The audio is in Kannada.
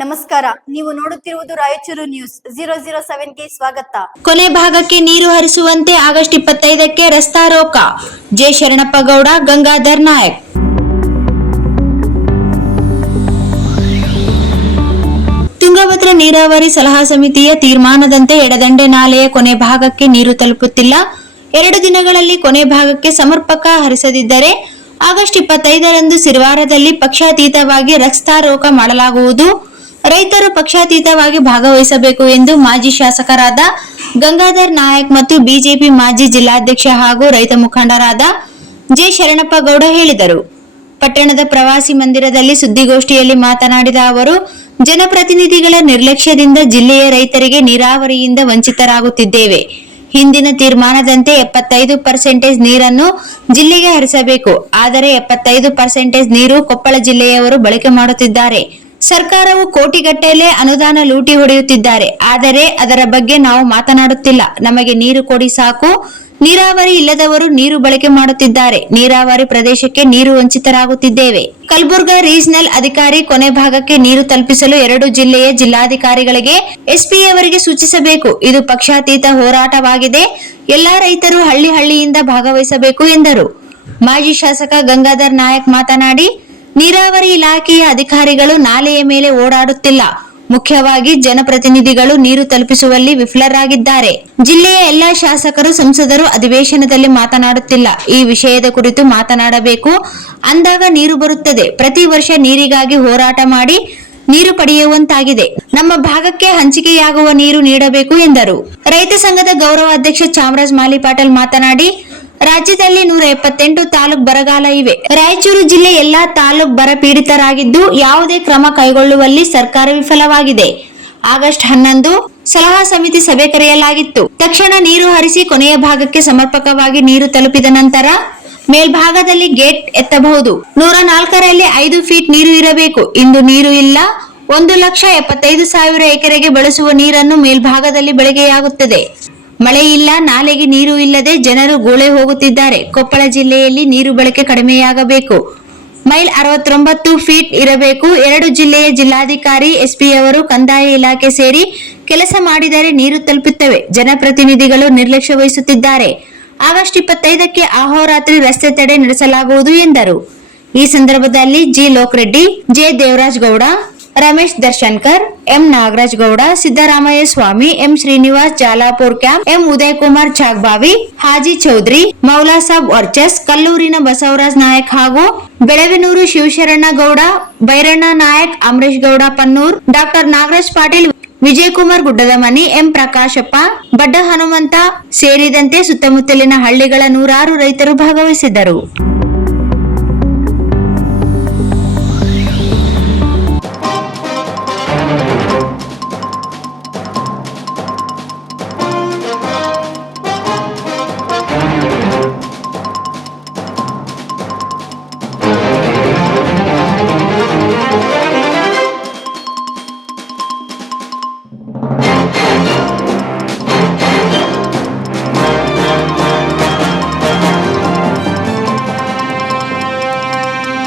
ನಮಸ್ಕಾರ, ನೀವು ನೋಡುತ್ತಿರುವುದು ರಾಯಚೂರು ನ್ಯೂಸ್ 007ಗೆ ಸ್ವಾಗತ. ಕೊನೆ ಭಾಗಕ್ಕೆ ನೀರು ಹರಿಸುವಂತೆ ಆಗಸ್ಟ್ 25ಕ್ಕೆ ರಸ್ತಾ ರೋಕ. ಜೆ ಶರಣಪ್ಪಗೌಡ, ಗಂಗಾಧರ್ ನಾಯಕ್. ತುಂಗಭದ್ರಾ ನೀರಾವರಿ ಸಲಹಾ ಸಮಿತಿಯ ತೀರ್ಮಾನದಂತೆ ಎಡದಂಡೆ ನಾಲೆಯ ಕೊನೆ ಭಾಗಕ್ಕೆ ನೀರು ತಲುಪುತ್ತಿಲ್ಲ. 2 ದಿನಗಳಲ್ಲಿ ಕೊನೆ ಭಾಗಕ್ಕೆ ಸಮರ್ಪಕ ಹರಿಸದಿದ್ದರೆ ಆಗಸ್ಟ್ 25ರಂದು ಸಿರವಾರದಲ್ಲಿ ಪಕ್ಷಾತೀತವಾಗಿ ರಸ್ತಾ ರೋಕ ಮಾಡಲಾಗುವುದು. ರೈತರು ಪಕ್ಷಾತೀತವಾಗಿ ಭಾಗವಹಿಸಬೇಕು ಎಂದು ಮಾಜಿ ಶಾಸಕರಾದ ಗಂಗಾಧರ್ ನಾಯಕ್ ಮತ್ತು ಬಿಜೆಪಿ ಮಾಜಿ ಜಿಲ್ಲಾಧ್ಯಕ್ಷ ಹಾಗೂ ರೈತ ಮುಖಂಡರಾದ ಜೆ ಶರಣಪ್ಪಗೌಡ ಹೇಳಿದರು. ಪಟ್ಟಣದ ಪ್ರವಾಸಿ ಮಂದಿರದಲ್ಲಿ ಸುದ್ದಿಗೋಷ್ಠಿಯಲ್ಲಿ ಮಾತನಾಡಿದ ಅವರು, ಜನಪ್ರತಿನಿಧಿಗಳ ನಿರ್ಲಕ್ಷ್ಯದಿಂದ ಜಿಲ್ಲೆಯ ರೈತರಿಗೆ ನೀರಾವರಿಯಿಂದ ವಂಚಿತರಾಗುತ್ತಿದ್ದೇವೆ. ಹಿಂದಿನ ತೀರ್ಮಾನದಂತೆ 75% ನೀರನ್ನು ಜಿಲ್ಲೆಗೆ ಹರಿಸಬೇಕು. ಆದರೆ 75% ನೀರು ಕೊಪ್ಪಳ ಜಿಲ್ಲೆಯವರು ಬಳಕೆ ಮಾಡುತ್ತಿದ್ದಾರೆ. ಸರ್ಕಾರವು ಕೋಟಿಗಟ್ಟಲೆ ಅನುದಾನ ಲೂಟಿ ಹೊಡೆಯುತ್ತಿದ್ದಾರೆ. ಆದರೆ ಅದರ ಬಗ್ಗೆ ನಾವು ಮಾತನಾಡುತ್ತಿಲ್ಲ. ನಮಗೆ ನೀರು ಕೊಡಿ ಸಾಕು. ನೀರಾವರಿ ಇಲ್ಲದವರು ನೀರು ಬಳಕೆ ಮಾಡುತ್ತಿದ್ದಾರೆ. ನೀರಾವರಿ ಪ್ರದೇಶಕ್ಕೆ ನೀರು ವಂಚಿತರಾಗುತ್ತಿದ್ದೇವೆ. ಕಲಬುರ್ಗಾ ರೀಜನಲ್ ಅಧಿಕಾರಿ ಕೊನೆ ಭಾಗಕ್ಕೆ ನೀರು ತಲುಪಿಸಲು 2 ಜಿಲ್ಲೆಯ ಜಿಲ್ಲಾಧಿಕಾರಿಗಳಿಗೆ ಎಸ್ಪಿಯವರಿಗೆ ಸೂಚಿಸಬೇಕು. ಇದು ಪಕ್ಷಾತೀತ ಹೋರಾಟವಾಗಿದೆ. ಎಲ್ಲಾ ರೈತರು ಹಳ್ಳಿಯಿಂದ ಭಾಗವಹಿಸಬೇಕು ಎಂದರು. ಮಾಜಿ ಶಾಸಕ ಗಂಗಾಧರ್ ನಾಯಕ್ ಮಾತನಾಡಿ, ನೀರಾವರಿ ಇಲಾಖೆಯ ಅಧಿಕಾರಿಗಳು ನಾಲೆಯ ಮೇಲೆ ಓಡಾಡುತ್ತಿಲ್ಲ. ಮುಖ್ಯವಾಗಿ ಜನಪ್ರತಿನಿಧಿಗಳು ನೀರು ತಲುಪಿಸುವಲ್ಲಿ ವಿಫಲರಾಗಿದ್ದಾರೆ. ಜಿಲ್ಲೆಯ ಎಲ್ಲಾ ಶಾಸಕರು, ಸಂಸದರು ಅಧಿವೇಶನದಲ್ಲಿ ಮಾತನಾಡುತ್ತಿಲ್ಲ. ಈ ವಿಷಯದ ಕುರಿತು ಮಾತನಾಡಬೇಕು. ಅಂದಾಗ ನೀರು ಬರುತ್ತದೆ. ಪ್ರತಿ ವರ್ಷ ನೀರಿಗಾಗಿ ಹೋರಾಟ ಮಾಡಿ ನೀರು ಪಡೆಯುವಂತಾಗಿದೆ. ನಮ್ಮ ಭಾಗಕ್ಕೆ ಹಂಚಿಕೆಯಾಗುವ ನೀರು ನೀಡಬೇಕು ಎಂದರು. ರೈತ ಸಂಘದ ಗೌರವ ಅಧ್ಯಕ್ಷ ಚಾಮರಾಜ್ ಮಾಲಿಪಾಟಲ್ ಮಾತನಾಡಿ, ರಾಜ್ಯದಲ್ಲಿ 178 ತಾಲೂಕು ಬರಗಾಲ ಇವೆ. ರಾಯಚೂರು ಜಿಲ್ಲೆ ಎಲ್ಲಾ ತಾಲೂಕು ಬರ ಪೀಡಿತರಾಗಿದ್ದು ಯಾವುದೇ ಕ್ರಮ ಕೈಗೊಳ್ಳುವಲ್ಲಿ ಸರ್ಕಾರ ವಿಫಲವಾಗಿದೆ. ಆಗಸ್ಟ್ 11 ಸಲಹಾ ಸಮಿತಿ ಸಭೆ ಕರೆಯಲಾಗಿತ್ತು. ತಕ್ಷಣ ನೀರು ಹರಿಸಿ ಕೊನೆಯ ಭಾಗಕ್ಕೆ ಸಮರ್ಪಕವಾಗಿ ನೀರು ತಲುಪಿದ ನಂತರ ಮೇಲ್ಭಾಗದಲ್ಲಿ ಗೇಟ್ ಎತ್ತಬಹುದು. 104ರಲ್ಲಿ 5 ಫೀಟ್ ನೀರು ಇರಬೇಕು. ಇಂದು ನೀರು ಇಲ್ಲ. 1,75,000 ಎಕರೆಗೆ ಬಳಸುವ ನೀರನ್ನು ಮೇಲ್ಭಾಗದಲ್ಲಿ ಬಳಕೆಯಾಗುತ್ತದೆ. ಮಳೆ ಇಲ್ಲ, ನಾಲೆಗೆ ನೀರು ಇಲ್ಲದೆ ಜನರು ಗೋಳೆ ಹೋಗುತ್ತಿದ್ದಾರೆ. ಕೊಪ್ಪಳ ಜಿಲ್ಲೆಯಲ್ಲಿ ನೀರು ಬಳಕೆ ಕಡಿಮೆಯಾಗಬೇಕು. ಮೈಲ್ 69 ಫೀಟ್ ಇರಬೇಕು. 2 ಜಿಲ್ಲೆಯ ಜಿಲ್ಲಾಧಿಕಾರಿ, ಎಸ್ಪಿಯವರು ಕಂದಾಯ ಇಲಾಖೆ ಸೇರಿ ಕೆಲಸ ಮಾಡಿದರೆ ನೀರು ತಲುಪುತ್ತವೆ. ಜನಪ್ರತಿನಿಧಿಗಳು ನಿರ್ಲಕ್ಷ್ಯ ವಹಿಸುತ್ತಿದ್ದಾರೆ. ಆಗಸ್ಟ್ 25ಕ್ಕೆ ಅಹೋರಾತ್ರಿ ರಸ್ತೆ ತಡೆ ನಡೆಸಲಾಗುವುದು ಎಂದರು. ಈ ಸಂದರ್ಭದಲ್ಲಿ G Lokareddy, J Devaraj Gowda, Ramesh Darshankar, M Nagaraj Gowda, Siddaramaiah Swamy, M Srinivas Jalapur camp, M Uday Kumar Chagbavi, Haji Chowdhary, Moulasab ವರ್ಚಸ್, ಕಲ್ಲೂರಿನ ಬಸವರಾಜ್ ನಾಯಕ್ ಹಾಗೂ ಬೆಳವೆನೂರು ಶಿವಶರಣ ಗೌಡ, ಬೈರಣ್ಣ ನಾಯಕ್, ಅಮರೇಶ್ ಗೌಡ ಪನ್ನೂರ್, ಡಾಕ್ಟರ್ ನಾಗರಾಜ್ ಪಾಟೀಲ್, ವಿಜಯಕುಮಾರ್ ಗುಡ್ಡದಮನಿ, ಎಂ ಪ್ರಕಾಶಪ್ಪ, ಬಡ್ಡ ಹನುಮಂತ ಸೇರಿದಂತೆ ಸುತ್ತಮುತ್ತಲಿನ ಹಳ್ಳಿಗಳ 100 ರೈತರು ಭಾಗವಹಿಸಿದ್ದರು.